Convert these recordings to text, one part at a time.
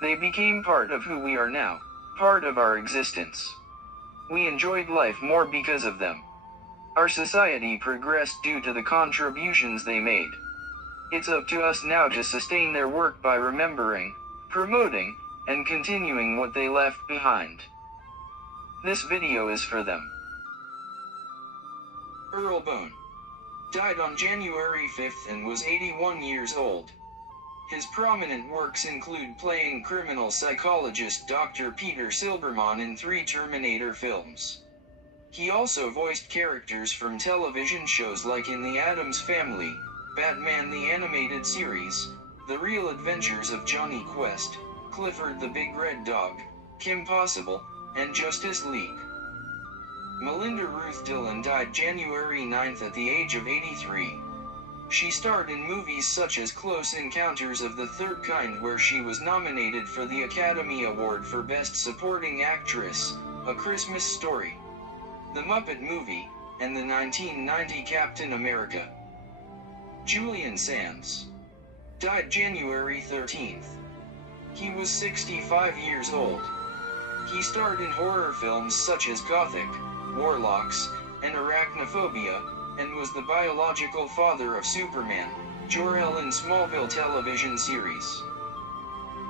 They became part of who we are now, part of our existence. We enjoyed life more because of them. Our society progressed due to the contributions they made. It's up to us now to sustain their work by remembering, promoting, and continuing what they left behind. This video is for them. Earl Bone died on January 5th and was 81 years old. His prominent works include playing criminal psychologist Dr. Peter Silberman in 3 Terminator films. He also voiced characters from television shows like in The Addams Family, Batman the Animated Series, The Real Adventures of Johnny Quest, Clifford the Big Red Dog, Kim Possible, and Justice League. Melinda Ruth Dillon died January 9th at the age of 83. She starred in movies such as Close Encounters of the Third Kind, where she was nominated for the Academy Award for Best Supporting Actress, A Christmas Story, The Muppet Movie, and the 1990 Captain America. Julian Sands died January 13th. He was 65 years old. He starred in horror films such as Gothic, Warlocks, and Arachnophobia, and was the biological father of Superman, Jor-El in Smallville television series.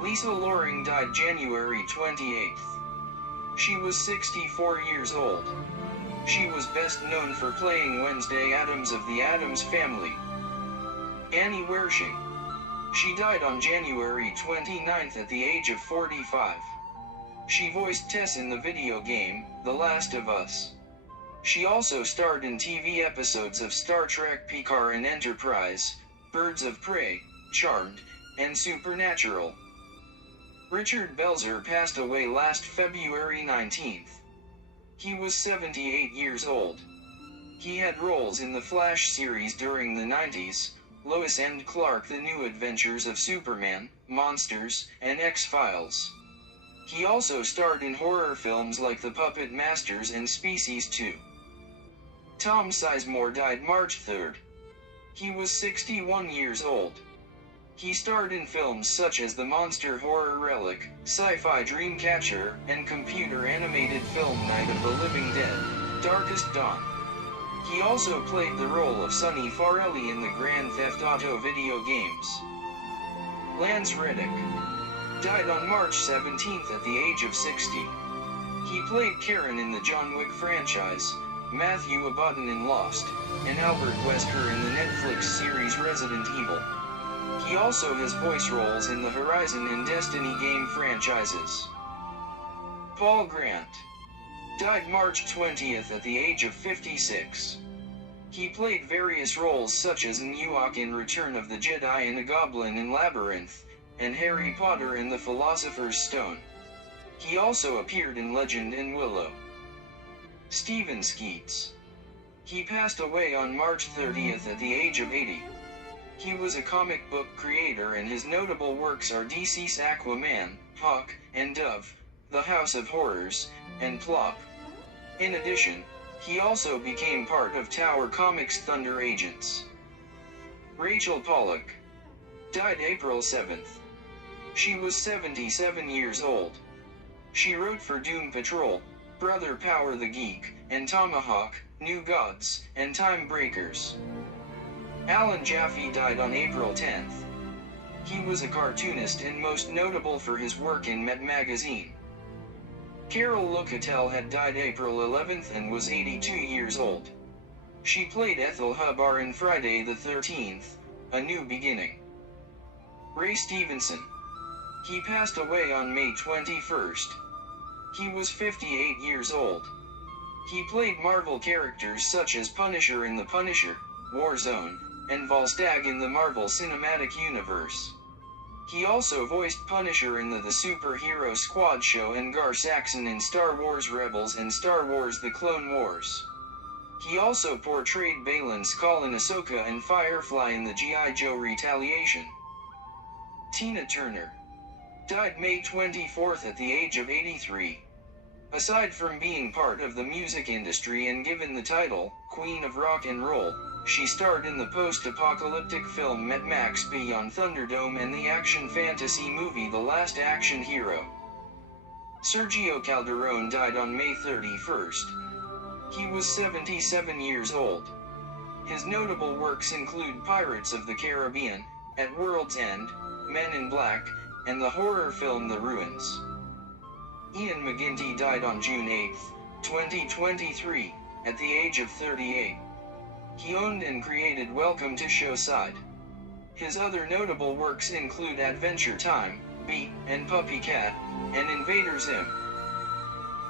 Lisa Loring died January 28th. She was 64 years old. She was best known for playing Wednesday Addams of The Addams Family. Annie Wershing. She died on January 29th at the age of 45. She voiced Tess in the video game, The Last of Us. She also starred in TV episodes of Star Trek Picard and Enterprise, Birds of Prey, Charmed, and Supernatural. Richard Belzer passed away last February 19th. He was 78 years old. He had roles in the Flash series during the 90s, Lois and Clark: The New Adventures of Superman, Monsters, and X-Files. He also starred in horror films like The Puppet Masters and Species 2. Tom Sizemore died March 3rd. He was 61 years old. He starred in films such as the monster horror Relic, sci-fi Dreamcatcher, and computer-animated film Night of the Living Dead, Darkest Dawn. He also played the role of Sonny Farrelly in the Grand Theft Auto video games. Lance Reddick died on March 17th at the age of 60. He played Karen in the John Wick franchise, Matthew Abaddon in Lost, and Albert Wesker in the Netflix series Resident Evil. He also has voice roles in the Horizon and Destiny game franchises. Paul Grant died March 20th at the age of 56. He played various roles such as an Ewok in Return of the Jedi and a Goblin in Labyrinth, and Harry Potter and the Philosopher's Stone. He also appeared in Legend and Willow. Stephen Skeets. He passed away on March 30th at the age of 80. He was a comic book creator, and his notable works are DC's Aquaman, Hawk and Dove, The House of Horrors, and Plop. In addition, he also became part of Tower Comics' Thunder Agents. Rachel Pollack died April 7th. She was 77 years old. She wrote for Doom Patrol, Brother Power the Geek, and Tomahawk, New Gods, and Time Breakers. Alan Jaffe died on April 10th. He was a cartoonist and most notable for his work in Met magazine. Carol Locatel had died April 11th and was 82 years old. She played Ethel Hubbard in Friday the 13th, A New Beginning. Ray Stevenson. He passed away on May 21st. He was 58 years old. He played Marvel characters such as Punisher in The Punisher, Warzone, and Volstagg in the Marvel Cinematic Universe. He also voiced Punisher in the Superhero Squad show and Gar Saxon in Star Wars Rebels and Star Wars The Clone Wars. He also portrayed Baylan Skoll in Ahsoka and Firefly in the G.I. Joe Retaliation. Tina Turner died May 24th at the age of 83. Aside from being part of the music industry and given the title, Queen of Rock and Roll, She starred in the post-apocalyptic film Mad Max Beyond Thunderdome and the action fantasy movie The Last Action Hero. Sergio Calderón died on May 31st. He was 77 years old. His notable works include Pirates of the Caribbean, At World's End, Men in Black, and the horror film The Ruins. Ian McGinty died on June 8, 2023, at the age of 38. He owned and created Welcome to Showside. His other notable works include Adventure Time, Beat, and Puppy Cat, and Invader Zim.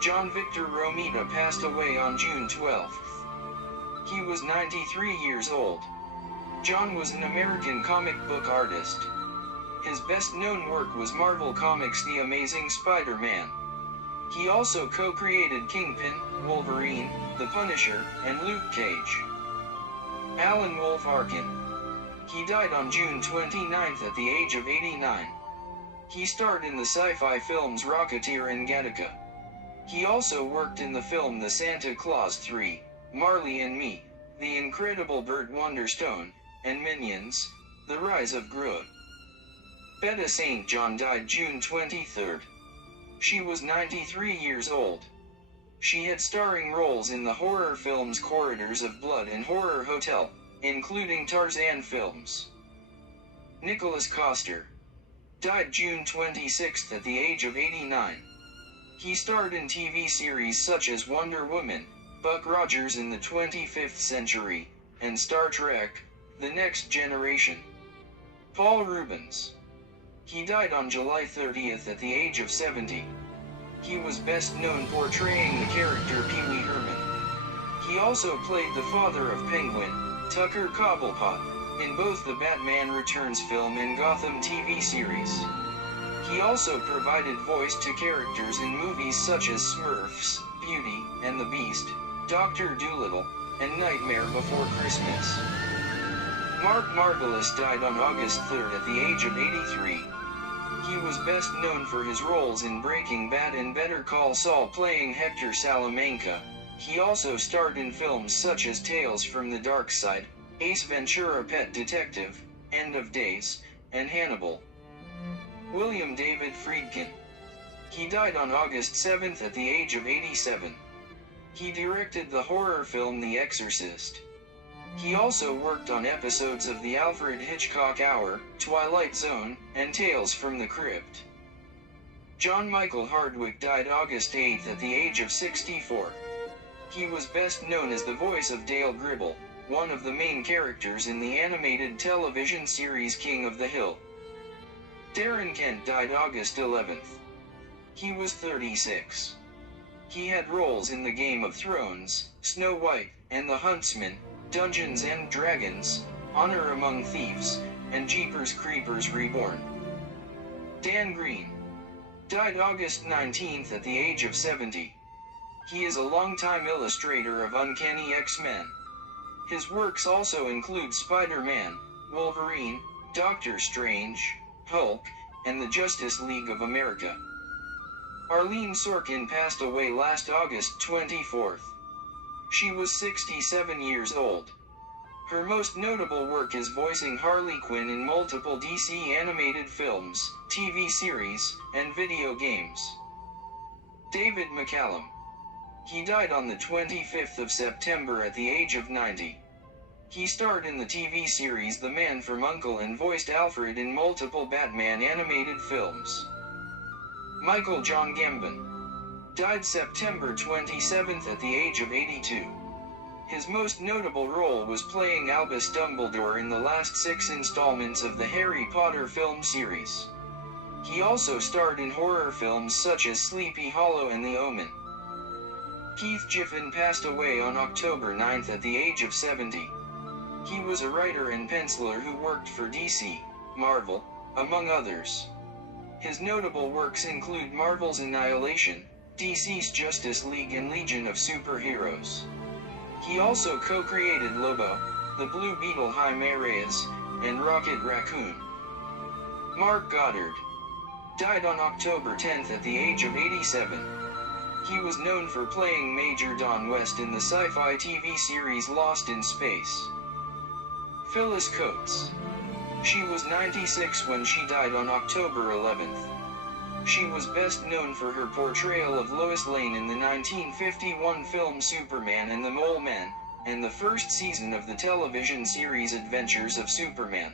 John Victor Romita passed away on June 12. He was 93 years old. John was an American comic book artist. His best-known work was Marvel Comics' The Amazing Spider-Man. He also co-created Kingpin, Wolverine, The Punisher, and Luke Cage. Alan Wolf Arkin. He died on June 29 at the age of 89. He starred in the sci-fi films Rocketeer and Gattaca. He also worked in the film The Santa Claus 3, Marley and Me, The Incredible Burt Wonderstone, and Minions, The Rise of Gru. Betta St. John died June 23. She was 93 years old. She had starring roles in the horror films Corridors of Blood and Horror Hotel, including Tarzan films. Nicholas Coster died June 26 at the age of 89. He starred in TV series such as Wonder Woman, Buck Rogers in the 25th Century, and Star Trek: The Next Generation. Paul Rubens. He died on July 30th at the age of 70. He was best known portraying the character Pee Wee Herman. He also played the father of Penguin, Tucker Cobblepot, in both the Batman Returns film and Gotham TV series. He also provided voice to characters in movies such as Smurfs, Beauty and the Beast, Dr. Dolittle, and Nightmare Before Christmas. Mark Margolis died on August 3rd at the age of 83. He was best known for his roles in Breaking Bad and Better Call Saul playing Hector Salamanca. He also starred in films such as Tales from the Dark Side, Ace Ventura: Pet Detective, End of Days, and Hannibal. William David Friedkin. He died on August 7th at the age of 87. He directed the horror film The Exorcist. He also worked on episodes of the Alfred Hitchcock Hour, Twilight Zone, and Tales from the Crypt. John Michael Hardwick died August 8th at the age of 64. He was best known as the voice of Dale Gribble, one of the main characters in the animated television series King of the Hill. Darren Kent died August 11th. He was 36. He had roles in the Game of Thrones, Snow White, and the Huntsman, Dungeons and Dragons, Honor Among Thieves, and Jeepers Creepers Reborn. Dan Green died August 19th at the age of 70. He is a longtime illustrator of Uncanny X-Men. His works also include Spider-Man, Wolverine, Doctor Strange, Hulk, and the Justice League of America. Arlene Sorkin passed away last August 24th. She was 67 years old. Her most notable work is voicing Harley Quinn in multiple DC animated films, TV series, and video games. David McCallum. He died on the 25th of September at the age of 90. He starred in the TV series The Man from U.N.C.L.E. and voiced Alfred in multiple Batman animated films. Michael John Gambon died September 27th at the age of 82. His most notable role was playing Albus Dumbledore in the last 6 installments of the Harry Potter film series. He also starred in horror films such as Sleepy Hollow and The Omen. Keith Giffen passed away on October 9th at the age of 70. He was a writer and penciler who worked for DC, Marvel, among others. His notable works include Marvel's Annihilation, DC's Justice League and Legion of Superheroes. He also co-created Lobo, the Blue Beetle Chimeras, and Rocket Raccoon. Mark Goddard died on October 10th at the age of 87. He was known for playing Major Don West in the sci-fi TV series Lost in Space. Phyllis Coates. She was 96 when she died on October 11th. She was best known for her portrayal of Lois Lane in the 1951 film Superman and the Mole Man, and the first season of the television series Adventures of Superman.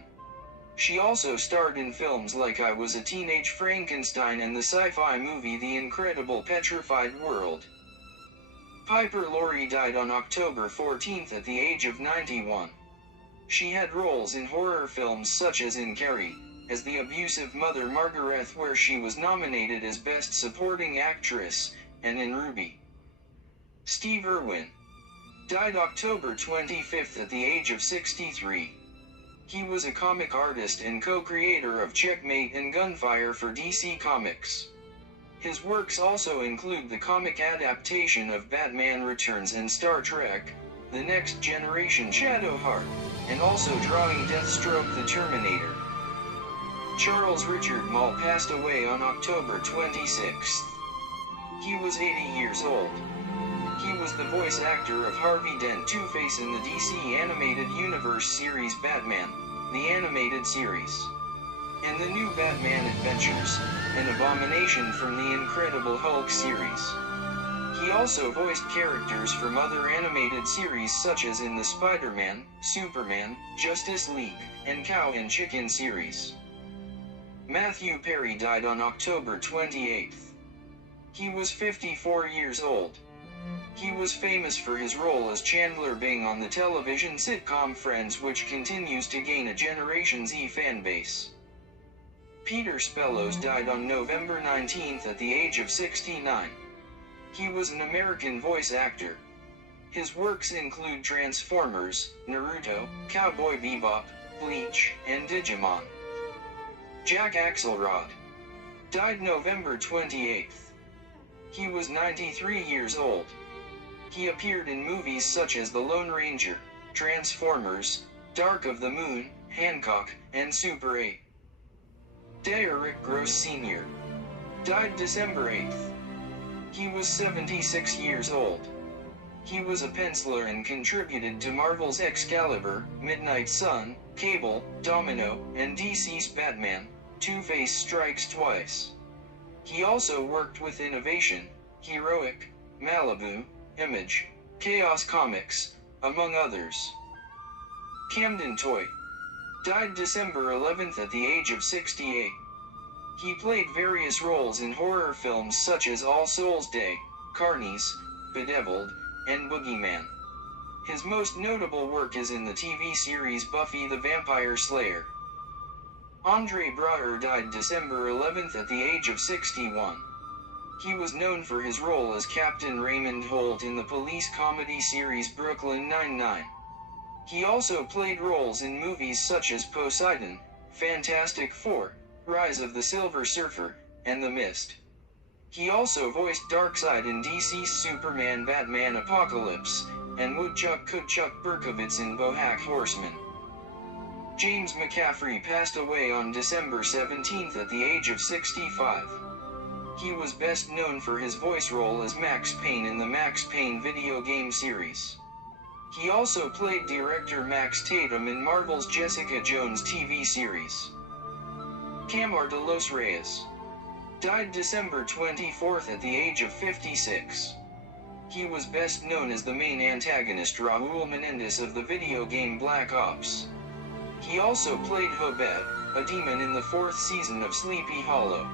She also starred in films like I Was a Teenage Frankenstein and the sci-fi movie The Incredible Petrified World. Piper Laurie died on October 14th at the age of 91. She had roles in horror films such as in Carrie, as the abusive mother Markverse, where she was nominated as Best Supporting Actress, and in Ruby. Steve Irwin died October 25th at the age of 63. He was a comic artist and co-creator of Checkmate and Gunfire for DC Comics. His works also include the comic adaptation of Batman Returns and Star Trek: The Next Generation Shadowheart, and also drawing Deathstroke the Terminator. Charles Richard Mall passed away on October 26th. He was 80 years old. He was the voice actor of Harvey Dent Two-Face in the DC Animated Universe series Batman, the Animated Series, and the New Batman Adventures, an Abomination from the Incredible Hulk series. He also voiced characters from other animated series such as in the Spider-Man, Superman, Justice League, and Cow and Chicken series. Matthew Perry died on October 28th. He was 54 years old. He was famous for his role as Chandler Bing on the television sitcom Friends, which continues to gain a Generation Z fanbase. Peter Spellos died on November 19th at the age of 69. He was an American voice actor. His works include Transformers, Naruto, Cowboy Bebop, Bleach, and Digimon. Jack Axelrod died November 28th. He was 93 years old. He appeared in movies such as The Lone Ranger, Transformers, Dark of the Moon, Hancock, and Super 8. Derek Gross Sr. died December 8th. He was 76 years old. He was a penciler and contributed to Marvel's Excalibur, Midnight Sun, Cable, Domino, and DC's Batman: Two-Face Strikes Twice. He also worked with Innovation, Heroic, Malibu, Image, Chaos Comics, among others. Camden Toy died December 11th at the age of 68. He played various roles in horror films such as All Souls Day, Carnies, Bedeviled, and Boogeyman. His most notable work is in the TV series Buffy the Vampire Slayer. Andre Braugher died December 11th at the age of 61. He was known for his role as Captain Raymond Holt in the police comedy series Brooklyn Nine-Nine. He also played roles in movies such as Poseidon, Fantastic Four, Rise of the Silver Surfer, and The Mist. He also voiced Darkseid in DC's Superman Batman Apocalypse, and Woodchuck Kudchuck Berkowitz in BoJack Horseman. James McCaffrey passed away on December 17th at the age of 65. He was best known for his voice role as Max Payne in the Max Payne video game series. He also played director Max Tatum in Marvel's Jessica Jones TV series. Camar de los Reyes died December 24th at the age of 56. He was best known as the main antagonist Raúl Menendez of the video game Black Ops. He also played Hobet, a demon in the 4th season of Sleepy Hollow.